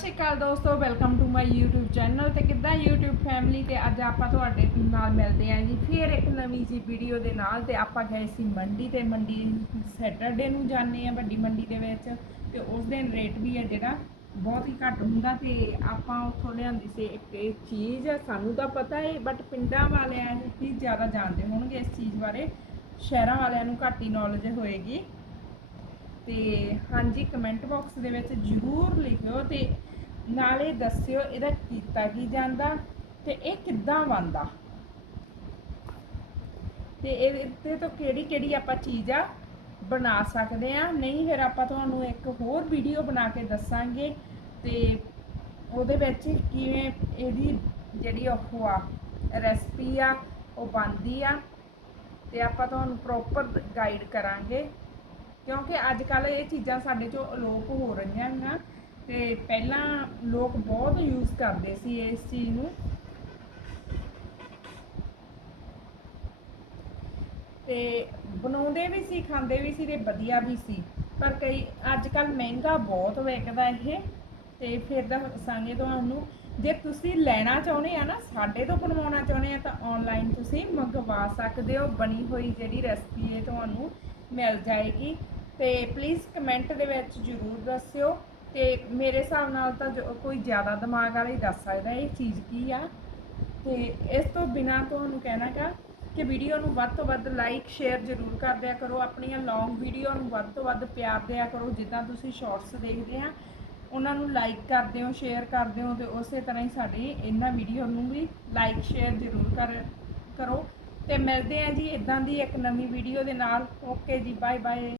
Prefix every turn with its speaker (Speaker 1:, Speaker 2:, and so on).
Speaker 1: ਸ਼੍ਰੀ ਅਕਾਲ ਦੋਸਤੋ welcome to my YouTube channel ਤੇ ਕਿੱਦਾਂ YouTube ਫੈਮਿਲੀ ਤੇ ਅੱਜ ਆਪਾਂ ਤੁਹਾਡੇ ਨਾਲ ਮਿਲਦੇ ਆਂ ਜੀ। ਫਿਰ ਇੱਕ ਨਵੀਂ ਜੀ ਵੀਡੀਓ ਦੇ ਨਾਲ ਤੇ ਆਪਾਂ ਗਏ ਸੀ ਮੰਡੀ ਤੇ। ਮੰਡੀ ਸੈਟਰਡੇ ਨੂੰ ਜਾਂਦੇ ਆ ਵੱਡੀ ਮੰਡੀ ਦੇ ਵਿੱਚ। ਤੇ ਉਸ ਦਿਨ ਰੇਟ ਵੀ ਹੈ ਜਿਹੜਾ ਬਹੁਤ ਹੀ ਘੱਟ ਹੁੰਦਾ ਤੇ ਆਪਾਂ ਉੱਥੋਂ ਲਿਆਂਦੀ ਸੀ ਇੱਕ ਇਹ ਚੀਜ਼। ਸਾਨੂੰ ਤਾਂ ਪਤਾ ਹੈ ਬਟ ਪਿੰਡਾਂ ਵਾਲਿਆਂ ਨੂੰ ਹੀ ਜ਼ਿਆਦਾ ਜਾਣਦੇ ਹੋਣਗੇ ਇਸ ਚੀਜ਼ ਬਾਰੇ। ਸ਼ਹਿਰਾਂ ਵਾਲਿਆਂ ਨੂੰ ਘੱਟ ਹੀ ਨੌਲੇਜ ਹੋਏਗੀ। ਤੇ ਹਾਂਜੀ ਕਮੈਂਟ ਬਾਕਸ ਦੇ ਵਿੱਚ ਜਰੂਰ ਲਿਖਿਓ ਤੇ ਨਾਲੇ ਦੱਸਿਓ ਇਹਦਾ ਕੀਤਾ ਕੀ ਜਾਂਦਾ ਤੇ ਇਹ ਕਿੱਦਾਂ ਬਣਦਾ। ਤੇ ਇਹਦੇ ਤੋਂ ਕਿਹੜੀ ਕਿਹੜੀ ਆਪਾਂ ਚੀਜ਼ ਆ ਬਣਾ ਸਕਦੇ ਆ। ਨਹੀਂ, ਫਿਰ ਆਪਾਂ ਤੁਹਾਨੂੰ ਇੱਕ ਹੋਰ ਵੀਡੀਓ ਬਣਾ ਕੇ ਦੱਸਾਂਗੇ ਤੇ ਉਹਦੇ ਵਿੱਚ ਕਿਵੇਂ ਇਹਦੀ ਜਿਹੜੀ ਉਹ ਆ ਰੈਸਪੀ ਆ, ਉਹ ਬਣਦੀ ਆ ਤੇ ਆਪਾਂ ਤੁਹਾਨੂੰ ਪ੍ਰੋਪਰ ਗਾਈਡ ਕਰਾਂਗੇ। ਕਿਉਂਕਿ ਅੱਜ ਕੱਲ ਇਹ ਚੀਜ਼ਾਂ ਸਾਡੇ ਚੋਂ ਅਲੋਪ ਹੋ ਰਹੀਆਂ ਹਨ ਤੇ ਪਹਿਲਾਂ ਲੋਕ ਬਹੁਤ ਯੂਜ਼ ਕਰਦੇ ਸੀ ਇਸ ਚੀਜ਼ ਨੂੰ। ਤੇ ਬਣਾਉਂਦੇ ਵੀ ਸੀ, ਖਾਂਦੇ ਵੀ ਸੀ ਤੇ ਵਧੀਆ ਵੀ ਸੀ। ਪਰ ਕਈ ਅੱਜ ਕੱਲ ਮਹਿੰਗਾ ਬਹੁਤ ਵਿਕਦਾ ਇਹ ਤੇ ਫਿਰ ਦੱਸਾਂਗੇ ਤੁਹਾਨੂੰ, ਜੇ ਤੁਸੀਂ ਲੈਣਾ ਚਾਹੁੰਦੇ ਆ ਨਾ, ਸਾਡੇ ਤੋਂ ਬਣਵਾਉਣਾ ਚਾਹੁੰਦੇ ਆ ਤਾਂ ਆਨਲਾਈਨ ਤੁਸੀਂ ਮੰਗਵਾ ਸਕਦੇ ਹੋ। ਬਣੀ ਹੋਈ ਜਿਹੜੀ ਰੈਸਪੀ ਹੈ ਤੁਹਾਨੂੰ ਮਿਲ ਜਾਏਗੀ। ਤੇ ਪਲੀਜ਼ ਕਮੈਂਟ ਦੇ ਵਿੱਚ ਜਰੂਰ ਦੱਸਿਓ ਤੇ ਮੇਰੇ ਹਿਸਾਬ ਨਾਲ ਤਾਂ ਜੋ ਕੋਈ ਜ਼ਿਆਦਾ ਦਿਮਾਗ ਵਾਲਾ ਹੀ ਦੱਸ ਸਕਦਾ ਇਹ ਚੀਜ਼ ਕੀ ਆ। ਤੇ ਇਸ ਤੋਂ ਬਿਨਾ ਤੁਹਾਨੂੰ ਕਹਿਣਾਗਾ ਕਿ ਵੀਡੀਓ ਨੂੰ ਵੱਧ ਤੋਂ ਵੱਧ ਲਾਈਕ ਸ਼ੇਅਰ ਜ਼ਰੂਰ ਕਰ ਦਿਆ ਕਰੋ। ਆਪਣੀਆਂ ਲੌਂਗ ਵੀਡੀਓ ਨੂੰ ਵੱਧ ਤੋਂ ਵੱਧ ਪਿਆਰ ਦਿਆ ਕਰੋ, ਜਿੱਦਾਂ ਤੁਸੀਂ ਸ਼ਾਰਟਸ ਦੇਖਦੇ ਆ, ਉਹਨਾਂ ਨੂੰ ਲਾਈਕ ਕਰਦੇ ਹੋ ਸ਼ੇਅਰ ਕਰਦੇ ਹੋ ਤੇ ਉਸੇ ਤਰ੍ਹਾਂ ਹੀ ਸਾਡੀ ਇਹਨਾਂ ਵੀਡੀਓ ਨੂੰ ਵੀ ਲਾਈਕ ਸ਼ੇਅਰ ਜ਼ਰੂਰ ਕਰ ਕਰੋ। ਤੇ ਮਿਲਦੇ ਆ ਜੀ ਇਦਾਂ ਦੀ ਇੱਕ ਨਵੀਂ ਵੀਡੀਓ ਦੇ ਨਾਲ। ਓਕੇ ਜੀ ਬਾਏ ਬਾਏ